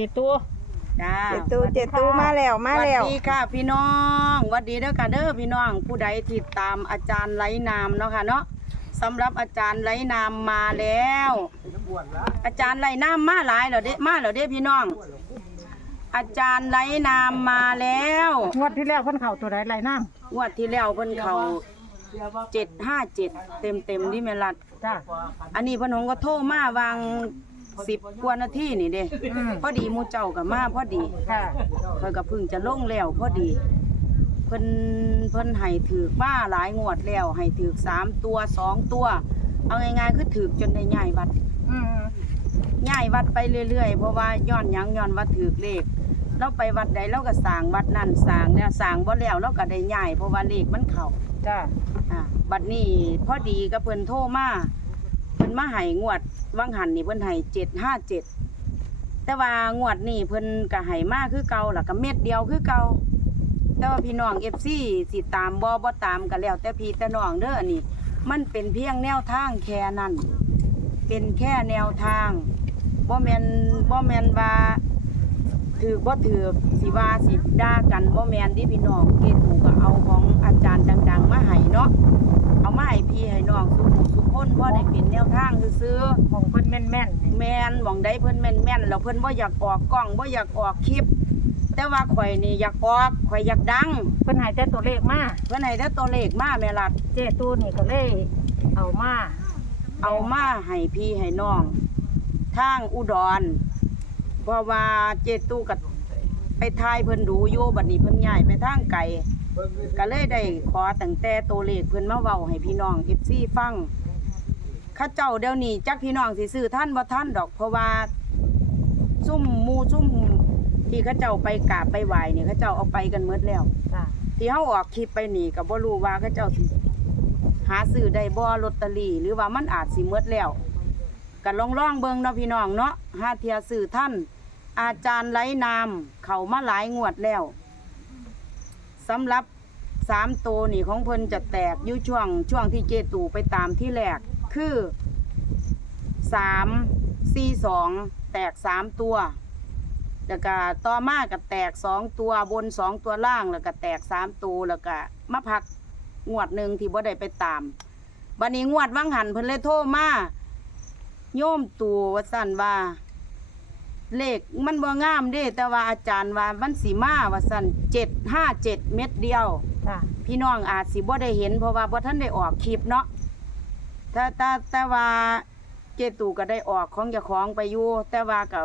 จิตตัวจ้าเจตูเจตูมาแล้วมาแล้ว สวัสดีค่ะพี่น้องหวัสดีเด้อค่ะเด้อพี่น้องผู้ใดติดตามอาจารย์ไร้นามเนาะค่ะเนาะสำหรับอาจารย์ไร้นามมาแล้ว อาจารย์ไร้นามมาหลายแล้วเด้มาแล้วเด้พี่น้อง อาจารย์ไร้นามมาแล้วงวดที่แล้วเพิ่นเข้าตัวใดไรน้งวดที่แล้วเพิ่นเขาเจ็ดห้าเจ็ดเต็มเต็มๆที่แม่รัดำจ้าอันนี้เพนหงก็โทรมาวาง สิบกว่านาทีนี่เด้อืมพอดีหมูเจ้ากับมาพอดีค่ะเพิ่นก็เพิ่งจะลงแล้วพอดี เพิ่นเพิ่นให้ถือมาหลายงวดแล้วให้ถือสามตัวสองตัว เอาง่ายๆคือถือจนได้ย้ายวัดอืมย้ายวัดไปเรื่อยๆ เพราะว่าย้อนหยังย้อนว่าถือเลขเราไปวัดใดเราก็สร้างวัดนั่นสร้างเนี่ยสร้างบ่แล้วเราก็ได้ย้ายเพราะว่าเลขมันเข้า จ้า อ่าบัดนี้พอดีก็เพิ่นโทรมาเพิ่ นมาให้งวดวังหันนี่เพิ่นให้เจ็ดห้าเจ็ดแต่ว่างวดนี่เพิ่นก็ให้มากคือเก่าล่ะก็เม็ดเดียวคือเก่าแต่ว่าพี่น้อง FC สิตามบ่บ่ตามก็แล้ว แต่พี่แต่น้องเด้ออันนี้มันเป็นเพียงแนวทางแค่นั้น เป็นแค่แนวทางบ่แมนบ่แมนว่าถือบ่ถือสิว่าสิด่ากันบ่แมนดิพี่น้องเกตูก็เอาของอาจารย์ดัง ๆ มาให้เนาะ เอามาให้พี่ให้น้องสุขสุขคนพอได้เป็นแนวทางซื่อๆของเพิ่นแม่นแม่นๆนี่แม่นหมองได้เพิ่นแม่นแม่นแล้วเพิ่นบ่อยากออกกล้องบ่อยากออกคลิป แต่ว่าข่อยนี่อยากออกข่อยอยากดัง เพิ่นให้แต่ตัวเลขมาเพิ่นให้แต่ตัวเลขมาแม่ลัดเจตูนี่ก็เลย เอามาเอามาให้พี่ให้น้องทางอุดรเพราะว่าเจตู้กับไปทายเพิ่นดูอยู่บัดนี้เพิ่นย้ายไปทางไกล ก็เลยได้ขอตั้งแต่ตัวเลขเพิ่นมาเว้าให้พี่น้อง FC ฟังเข้าเจ้าเดี๋ยวนี้จักพี่น้องสิซื้อท่านบ่ท่านดอกเพราะว่าซุ่มหมูซุ่มที่เขาเจ้าไปกราบไปไหว้นี่เขาเจ้าเอาไปกันหมดแล้วจ้าที่เฮาออกคลิปไปนี่ก็บ่รู้ว่าเขาเจ้าสิหาซื้อได้บ่ลอตเตอรี่หรือว่ามันอาจสิหมดแล้วก็ลองลองๆเบิ่งเนาะพี่น้องเนาะหาเทียซื้อท่านอาจารย์ไร้นามเข้ามาหลายงวดแล้ว สำหรับสามตัวนี่ของเพิ่นจะแตกอยู่ช่วงช่วงที่เจตูไปตามที่แรกคือสามสี่สองแตกสามตัวแล้วก็ต่อมาก็แตกสองตัวบนสองตัวล่างแล้วก็แตกสามตัวแล้วก็มาพักงวดหนึ่งที่บ่ได้ไปตามบันนี้งวดวังหันเพิ่นเลยโทรมาโยมตูว่าสั่นว่า เลขมันบ่งามเด้แต่ว่าอาจารย์ว่ามันสีมาว่าสั่นเจ็ดห้าเจ็ดเม็ดเดียว จ้าพี่น้องอาจสิบ่ได้เห็นเพราะว่าบ่ท่านได้ออกคลิปเนาะแต่แต่แต่ว่าเจตูก็ได้ออกของเจ้าของไปอยู่แต่ว่าก็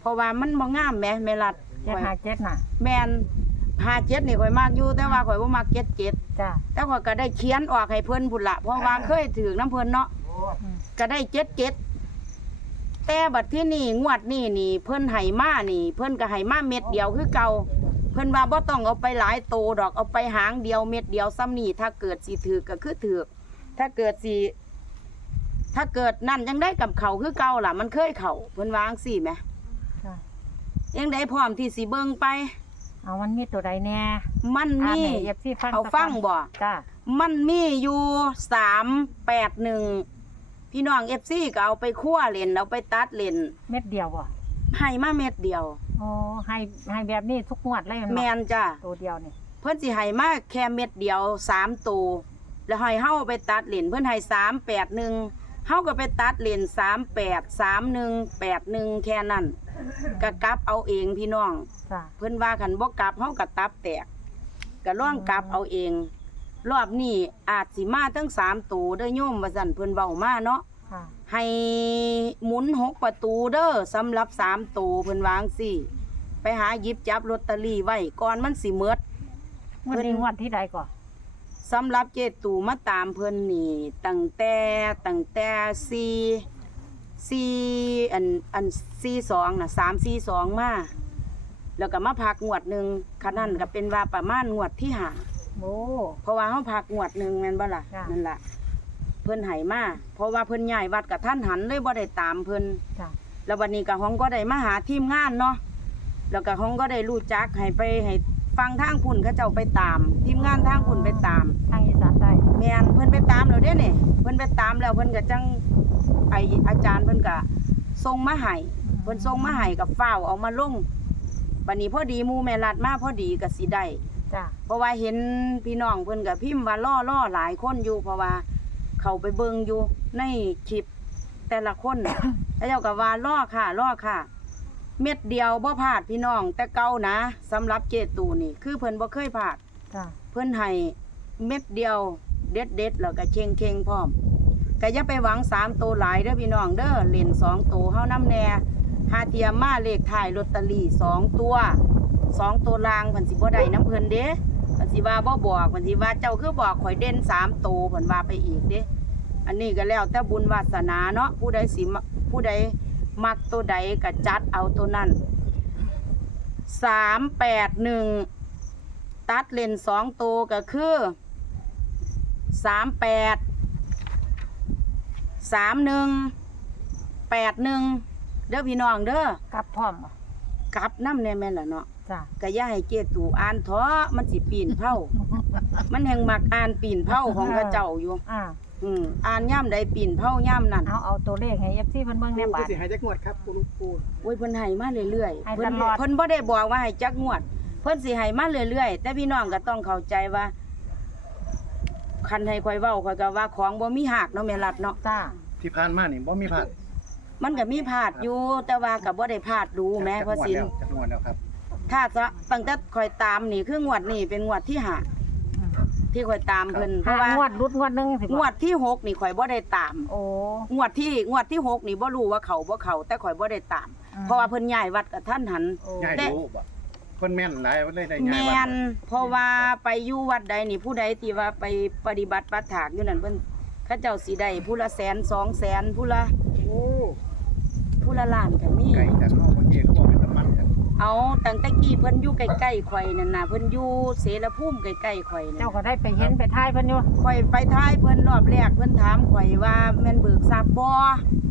เพราะว่ามันบ่งามแหมแม่รัดเจ็ดห้าเจ็ดน่ะ แม่นหาเจ็ดนี่ข่อยมากอยู่แต่ว่าข่อยบ่มักเจ็ดเจ็ดจ้าแต่ข่อยก็ได้เขียนออกให้เพิ่นพุ่นละเพราะว่าเคยถือน้ำเพิ่นเนาะ อืมก็ได้เจ็ดเจ็ด แต่บัดที่นี่งวดนี่นี่ เพิ่นให้มานี่ เพิ่นก็ให้มาเม็ดเดียวคือเก่าเพิ่นว่าบ่ต้องเอาไปหลายโตดอกเอาไปหางเดียวเม็ดเดียวซ้ำนี่ถ้าเกิดสิถือก็คือถือถ้าเกิดสิถ้าเกิดนั่นยังได้กับเขาคือเก่าล่ะ มันเคยเขาเพิ่นวาจั่งสิแหมจ้ายังได้พร้อมที่สิเบิ่งไป เอามันมีตัวใดแน่มันอ่านมีให้เอฟซีฟังเอาสักฟังก่อนบ่ จ้ามันมีอยู่สามแปดหนึ่ง พี่น้องเอฟซีก็เอาไปคั่วเล่นเอาไปตัดเล่นเม็ดเดียวบ่ให้มาเม็ดเดียวโอ้ให้ให้แบบนี้ทุกงวดเลยแมบ่นจ้ะตัวเดียวนี่เพิ่นสิให้มาแค่เม็ดเดียวสามตัวแล้วให้เฮาไปตัดเล่นเพิ่นให้สามแปดหนึ่งเฮาก็ไปตัดเล่นสามแปดสามหนึ่งแปดหนึ่งแค่นั้นก็กลับเอาเองพี่น้องจ้าเพิ่นว่าคันบ่กลับเฮาก็ตับแตกก็ล่องกลับเอาเอง รอบนี้อาจสิมาทั้งสามตัวเด้อโยมว่าซั่นเพิ่นเว้ามาเนาะค่ะ ให้หมุนหกประตูเด้อสำหรับสามตัวเพิ่นวาจั่งสิไปหาหยิบจับลอตเตอรี่ไว้ก่อนมันสิเมดงวดนี้งวดที่ใดก่อนสำหรับเจตูมาตามเพิ่นนี่ตั้งแต่ตั้งแต่สี่สี่อันอันสี่สองน่ะสามสี่สองมาแล้วก็มาพักงวดหนึ่งขนาดก็เป็นว่าประมาณงวดที่ห้า โอ้เพราะว่าเขาพักงวดหนึ่งแม่นบ่ล่ะจ้ะ นั่นล่ะเพิ่นให้มาเพราะว่าเพิ่นย้ายวัดกับท่านหันเลยบ่ได้ตามเพิ่น จ้าแล้ววันนี้ก็ห้องก็ได้มาหาทีมงานเนาะ แล้วก็ห้องก็ได้รู้จักให้ไปให้ฟังทางพุ่นเขาเจ้าไปตาม ทีมงานทางพุ่นไปตาม ทางอีสานได้แม่นเพิ่นไปตามแล้วเด้นี่เพิ่นไปตามแล้วเพิ่นก็จังไออาจารย์เพิ่นก็ส่งมาให้อืมเพิ่นส่งมาให้กับฝ้าวเอามาลงบัดนี้พอดีหมู่แม่รัดมาพอดีก็สิได้ จ้ะเพราะว่าเห็นพี่น้องเพิ่นก็พิมพ์ว่าล่อล่อหลายคนอยู่ เพราะว่าเขาไปเบิ่งอยู่ในคลิปแต่ละคนน่ะ แล้วเจ้าก็ว่าล่อค่ะล่อค่ะ เม็ดเดียวบ่พลาดพี่น้อง แต่เก่านะสำหรับเจตูนี่ คือเพิ่นบ่เคยพลาด จ้ะเพิ่นให้เม็ดเดียวเด็ดเด็ดๆแล้วก็เชงเชงๆพร้อมก็อย่าไปหวังสามตัวหลายเด้อพี่น้องเด้อเล่นสองตัวเฮานํแน่หาเทียมมาเลขท้ายลอตเตอรี่สองตัว สองตัวลางเพิ่นสิบ่ได้น้ำเพิ่นเด้เพิ่นสิว่าบ่บอกเพิ่นสิว่าเจ้าคือบอกข่อยเด่นสามตัวเพิ่นว่าไปอีกเด้ อันนี้ก็แล้วแต่บุญวาสนาเนาะผู้ใดสิมผู้ใดมักตัวใดก็จัดเอาตัวนั้นสามแปดหนึ่งตัดเลนสองตัวก็คือสามแปดสามหนึ่งแปดหนึ่งเด้อพี่น้องเด้อกลับพร้อมบ่กลับน้ำแน่แม่นล่ะเนาะ จ้ะก็อย่าให้เจตูอ่านท้อมันสิปีนเผามันแห่งมักอ่านปีนเผาของพระเจ้าอยู่ อ่าอืมอ่านย่ำใดปีนเผาย่ำนั่นเอาเอาตัวเลขให้ FC เพิ่นเบิ่งปูแน่บาคือดสิหายจักงวดครับปูลูกปูโอ้ยเพิ่นให้มาเรื่อยให้ๆเพิ่นตลอดเพิ่นบ่ได้บอกว่าให้จักงวด เพิ่นสิให้มาเรื่อยๆแต่พี่น้องก็ต้องเข้าใจว่าคันให้ข่อยเว้าข่อยก็ว่าของบ่มีหักเนาะแม่รัดเนาะจ้ะที่ผ่านมานี่บ่มีผ่านมันก็มีพลาดอยู่แต่ว่าก็บ่ได้พลาดดูแม่เพราะสินจักงวดแล้วครับ ถ้าจะตั้งแต่ข่อยตามนี่คืองวดนี่เป็นงวดที่ห้าอืมที่ข่อยตามเพิ่นเพหาราะว่างวดรุดงวดหนึงสิบ่งวดที่หกนี่ข่อยบ่ได้ตาม โอ้ งวดที่งวดที่หกนี่บ่รู้ว่าเขาบ่เขาแต่ข่อยบ่ได้ตามอืมเพราะว่าเพิ่นย้ายวัดกับท่านหันโอ้ย้ายแต่ดูบ่เพิ่นแม่นหลายเลยได้แมย้ายวัดนเพราะว่าไปอยู่วัดใดนี่ผู้ใดที่ว่าไปปฏิบัติปัฏฐานอยู่นั่นเพิ่นเขาเจ้าสิได้ผู้ละแสนสองแสนผู้ละโอ้ผู้ละล้านก็มีไก่จากนอกเมื่อกี้เขาบอก เป็นตะมันครับเอาตั้งแต่กี้เพิ่นอยู่ใกล้ๆข่อยนั่นน่ะเพิ่นอยู่เสรภูมิใกล้ๆข่อยนั่นเจ้าน่ะก็ได้ไปเห็นไปทายเพิ่นอยู่ข่อยไปท้ายเพิ่นรอบแรกเพิ่นถามข่อยว่าแม่นเบิกทรัพย์บ่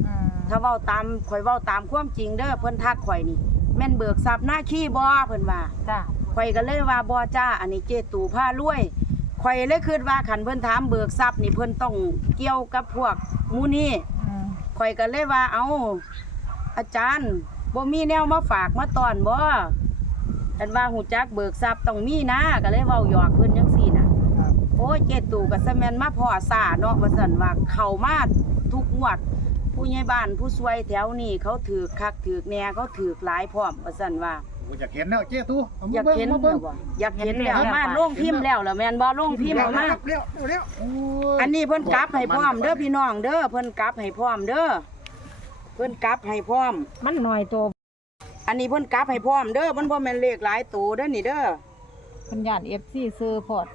อืมถ้าเว้าตามข่อยเว้าตามความจริงเด้อเพิ่นทักข่อยนี่แม่นเบิกทรัพย์หน้าขี้บ่เพิ่นว่าจ้ะข่อยก็เลยว่าบ่จ้าอันนี้เจตูผ้ารวยข่อยเลยคิดว่าคันเพิ่นถามเบิกทรัพย์นี่เพิ่นต้องเกี่ยวกับพวกหมู่นี้อืมข่อยก็เลยว่าเอาอาจารย์ บ่มีแนวมาฝากมาตอนบ่อันว่าหูจักเบิกทรัพย์ต้องมีนะก็เลยเว้าหยอกเพิ่นจังซี่น่ะโอ้ยเจตูก็สะแม่นมาพ่อซ่าเนาะว่าซั่นว่าเข้ามาทุกงวด ผู้ใหญ่บ้านผู้ช่วยแถวนี้เขาถือคักถือแหน่เขาถือหลายพร้อมว่าซั่นว่าโอ้อยากเห็นแล้วเจ้ตู้เอาอมายากเบิ่งเห็นมาเบิ่งแล้วบ่อยากเห็นแล้วมาลงพิมพ์แล้วแล้วแม่นบ่ลงพิมพ์เร็วแล้วนะมาครับเร็วเร็วเร็วโอ้ยอันนี้เพิ่นกลับให้พร้อมเด้อพี่น้องเด้อเพิ่นกลับให้พร้อมเด้อ เพิ่นกลับให้พร้อม มันหน่อยตัวอันนี้เพิ่นกลับให้พร้อมเด้อมันบ่แม่นเลขหลายตัวเด้อนี่เด้อเพิ่นย่าน FC ซื้อโพด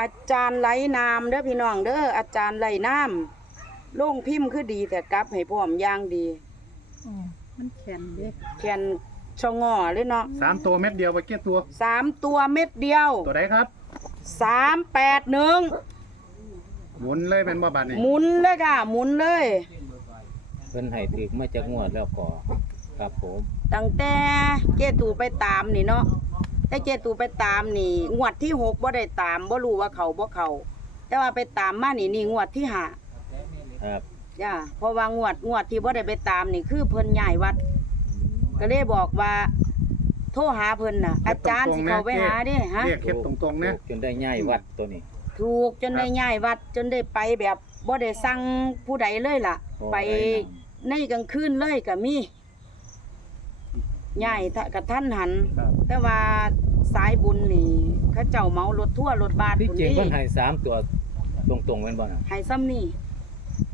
อาจารย์ไหลนามเด้อพี่น้องเด้ออาจารย์ไหลนามลงพิมพ์คือดีแต่กลับให้พร้อมอย่างดีอืมมันแข็งเด้แขนชะงอเลยเนาะสามตัวเม็ดเดียวไปเจ้ตัว สามตัวเม็ดเดียวตัวใดครับ สามแปดหนึ่งหมุนเลยเป็นบ่บาดนี่หมุนเลยค่ะหมุนเลย เพิ่นให้ถึกมาจากงวดแล้วก็ครับผม ตั้งแต่เจตูไปตามนี่เนาะแต่เจตูไปตามนี่ งวดที่หกบ่ได้ตามบ่รู้ว่าเขาบ่เขาแต่ว่าไปตามมานี่นี่งวดที่ห้าครับจ้าเพราะว่างวดงวดที่บ่ได้ไปตามนี่คือเพิ่นย้ายวัด ก็เลยบอกว่า โทรหาเพิ่นน่ะ อาจารย์สิเข้าไปหาเด้ฮะ เรียกเข็บตรงๆนะ จนได้ง่ายวัดตัวนี้ ถูกจนได้ย้ายวัดจนได้ไปแบบบ่ได้สั่งผู้ใดเลยล่ะไป ในกลางคืนเลยก็มีย้ายทะกับท่านหัน ครับ แต่ว่าสายบุญนี่เขาเจ้าเมารถทั่วร์รถบาสที่พุ่นจริงนี่เพิ่นให้สามตัวตรงๆแม่นบ่น่ะให้ซ้ำนี่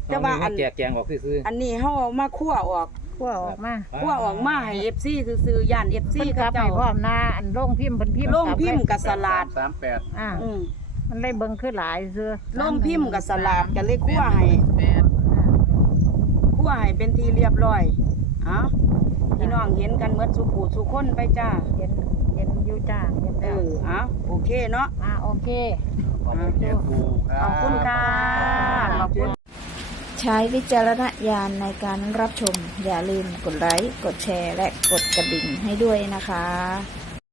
แต่เอาว่านี่อัมานแจกแจงออกซื่ออันนี้เฮาเอามาคั่วออกขั้วออกมาๆคั่วออกมาให้ FC ซื่อๆย่าน FC เพิ่นกลัเขาบเจ้าให้พร้อมหน้าอันลงพิมพ์เพิ่นพิมพ์ลงพิมพ์กลับกับสลาดสามแปดอ่าอืมมันได้เบิ่งคือหลายซื้อลงพิมพ์กับสลาดก็เลยคั่วให้คั่ วให้เป็นทีเรียบร้อยเอ้าพี่น้องเห็นกันหมดสุผู้สุคนไปจ้าเห็นเห็นอยู่จ้าเห็นเอแล้วอเอ้าโอเคเนาะ อ่าโอเคเจ้ตูครัขอบคุณค่ะขอบคุณ ใช้วิจารณญาณในการรับชม อย่าลืมกดไลค์ กดแชร์ และกดกระดิ่งให้ด้วยนะคะ